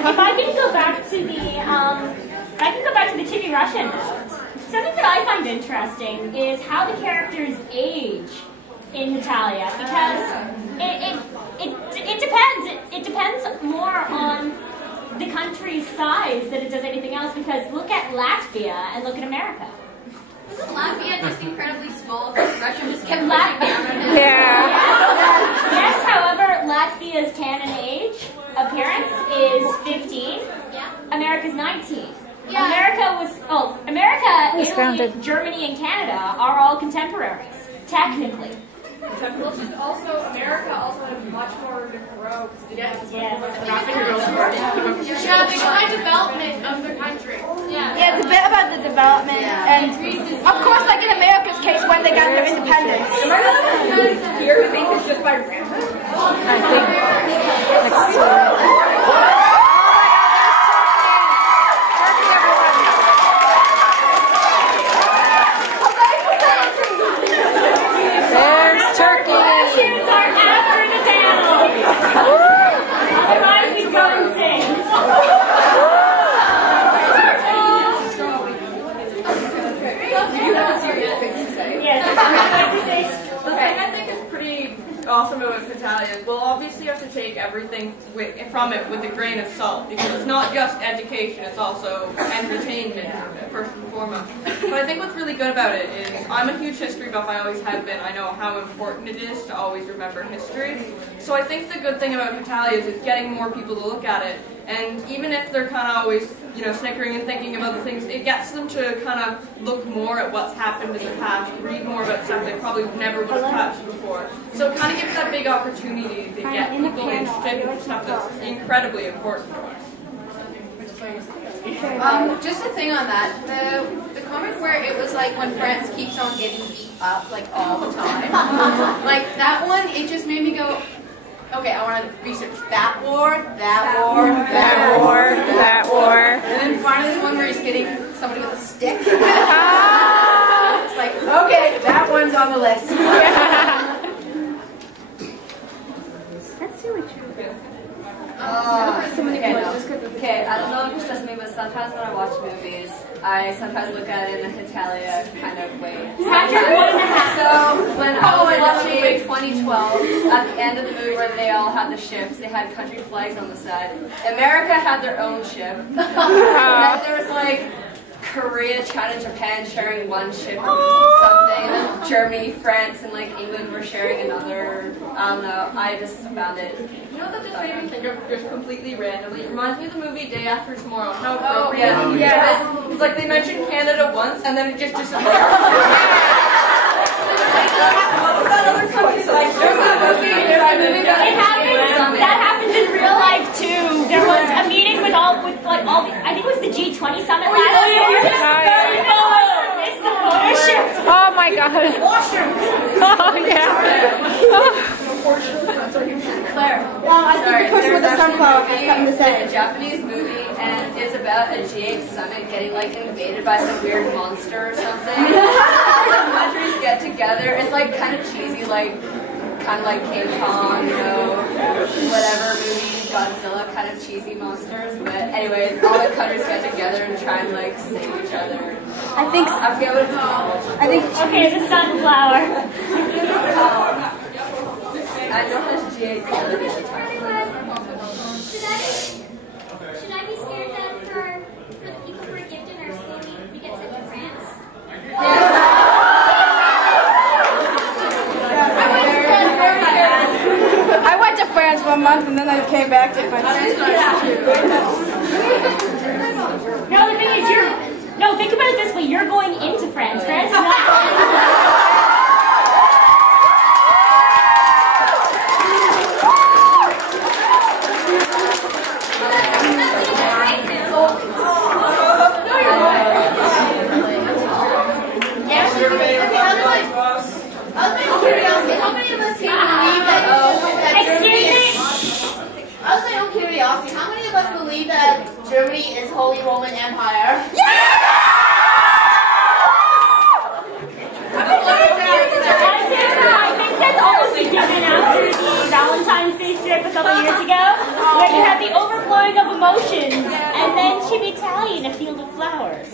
if I can go back to the TV Russian notes, something that I find interesting is how the characters age in Hetalia, because it depends. It depends more on the country's size than it does anything else. Because look at Latvia and look at America. Isn't Latvia just incredibly small because Russia just kept pushing down on it? Yeah. Yes, however, Latvia's canon age appearance is 15. Yeah. America's 19. Yeah. America, Italy, grounded. Germany, and Canada are all contemporaries, technically. Well, just also, America also has much more to grow. Yeah. Yeah, the high development of the country. Yeah. Yeah, it's a bit about the development, and of course, like in America's case, when they got their independence. Here, who think it's just by random? I think next to there's turkey. Questions are after the panel. Otherwise, we go and sing. Yes. The thing I think is pretty awesome about Hetalia is we'll obviously have to take everything from it with a grain of salt, because it's not just education, it's also entertainment, first and foremost. But I think what's really good about it is, I'm a huge history buff, I always have been. I know how important it is to always remember history. So I think the good thing about Hetalia is it's getting more people to look at it. And even if they're kind of always, snickering and thinking about the things, it gets them to kind of look more at what's happened in the past, read more about stuff they probably never would have touched before. So it kind of gives that big opportunity to get people interested in stuff that's incredibly important to us. Just a thing on that, the comic where it was like when France keeps on getting beat up like all the time, like that one, it just made me go, okay, I want to research that war, that war, that war, that war. and then finally the one where he's getting somebody with a stick. Ah. It's like, okay, that one's on the list. Let's see what you Okay, I don't know if it's just me, but sometimes when I watch movies, I sometimes look at it in a Hetalia kind of way. So when I was watching 2012, at the end of the movie where they all had the ships, they had country flags on the side. America had their own ship. And then there was like Korea, China, Japan sharing one ship or something, and then Germany, France, and like England were sharing another. I don't know. I just found it. You know what that just made me think of, just completely randomly? It reminds me of the movie Day After Tomorrow. How appropriate. Yeah. It's like they mentioned Canada once, and then it just disappeared. What was that other country? Like, there's that movie. That happens in real life too. There was a meeting with all the, I think it was the G20 summit last year. Missed the photo shoot. Oh my god. Oh yeah. Claire. I think the person with the sunflower has something to say. It's a Japanese movie, and it's about a G8 summit getting like invaded by some weird monster or something. All the countries get together. It's like kind of cheesy, like kind of like King Kong, whatever movies, Godzilla, kind of cheesy monsters. But anyway, all the countries get together and try and like save each other. I think. I forget what it's called. I think. Okay, the sunflower. I know there's G8 summit at the time. Should I be scared that for the people who are gifted in our school we get sent to France? I went to France for a month and then I came back to France. No, the thing is, think about it this way: you're going into France. France is not. How many of us believe that Germany is Holy Roman Empire? I think that's almost a given after the Valentine's Day strip a couple years ago, where you have the overflow outpouring of emotions, and then Hetalia in a field of flowers.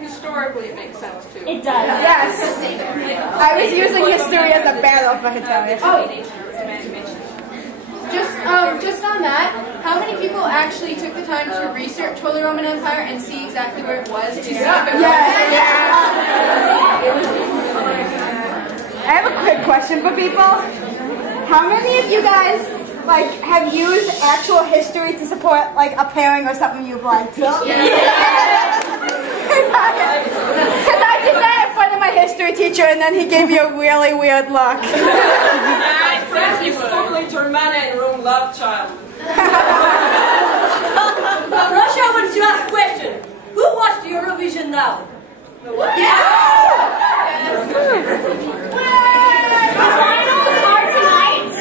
Historically, it makes sense too. It does. Yes. I was using history as a battle for Hetalia. Just on that, how many people actually took the time to research Holy Roman Empire and see exactly where it was to see if it was? I have a quick question for people. How many of you guys have used actual history to support like a pairing or something you've liked? Because I did that in front of my history teacher, and then he gave me a really weird look. He's totally Germana and Rome love child. Russia wants to ask a question. Who watched Eurovision now? Yeah! The finals are tonight.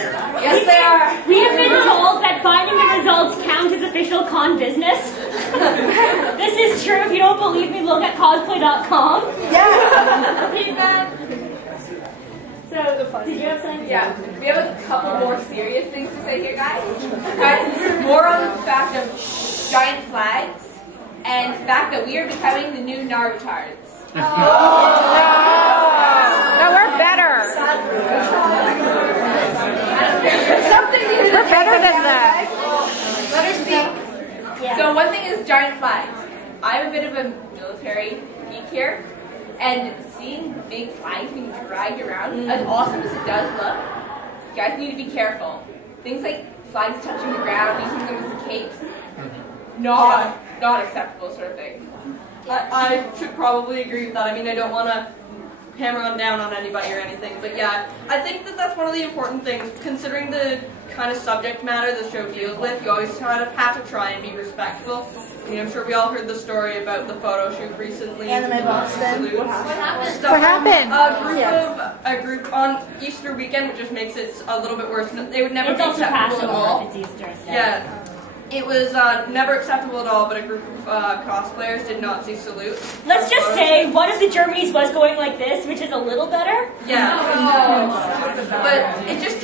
Yes, they are. We have been told that finding the results count as official con business. This is true. If you don't believe me, look at cosplay.com. Yeah. So, did you have something? Yeah, we have a couple more serious things to say here, guys. More on the fact of giant flags and the fact that we are becoming the new Narutards. No, we're better. We're better than that. Let her speak. Yeah. So one thing is giant flags. I'm a bit of a military geek here, and seeing big flags being dragged around, as awesome as it does look, you guys need to be careful. Things like flags touching the ground, using them as capes, not acceptable sort of thing. I should probably agree with that. I mean, I don't want to hammer down on anybody or anything, but yeah, I think that that's one of the important things, considering the kind of subject matter the show deals with. You always kind of have to try and be respectful. I mean, I'm sure we all heard the story about the photo shoot recently. Anime Boston. What happened? A group on Easter weekend, which just makes it a little bit worse. They would never It's be also acceptable at all. Passover if it's Easter. So. Yeah. It was never acceptable at all, but a group of cosplayers did Nazi salute. Let's just say one of the Germanys was going like this, which is a little better. Yeah. But it just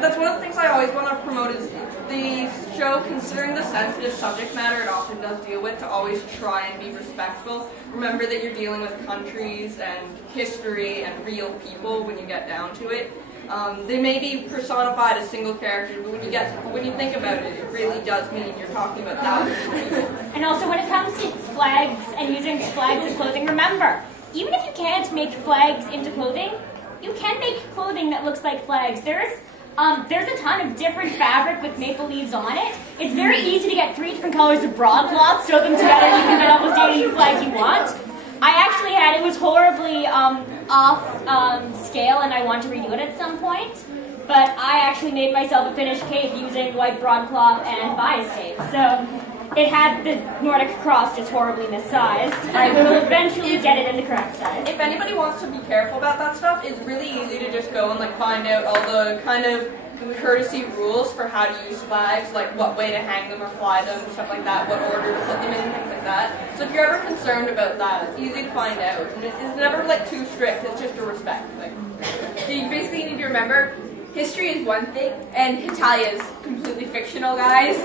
that's one of the things I always want to promote is the show, considering the sensitive subject matter it often does deal with, to always try and be respectful. Remember that you're dealing with countries and history and real people when you get down to it. They may be personified as single characters, but when you think about it, it really does mean you're talking about thousands of people. And also when it comes to flags and using flags as clothing, remember, even if you can't make flags into clothing, you can make clothing that looks like flags. There's a ton of different fabric with maple leaves on it. It's very easy to get 3 different colors of broadcloth, sew them together, and you can get almost any flag you want. I actually it was horribly off scale, and I want to redo it at some point. But I actually made myself a finished cape using white broadcloth and bias tape. So it had the Nordic cross just horribly missized. I will eventually get it in the correct size. If anybody wants to be careful about that stuff, it's really easy to just go and find out all the kind of courtesy rules for how to use flags, like what way to hang them or fly them, and stuff like that, what order to put them in, things like that. So if you're ever concerned about that, it's easy to find out. And it's never too strict, it's just a respect thing. So you basically need to remember, history is one thing, and Hetalia is completely fictional, guys.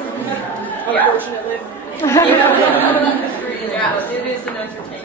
Unfortunately. History is, but it is an entertainment.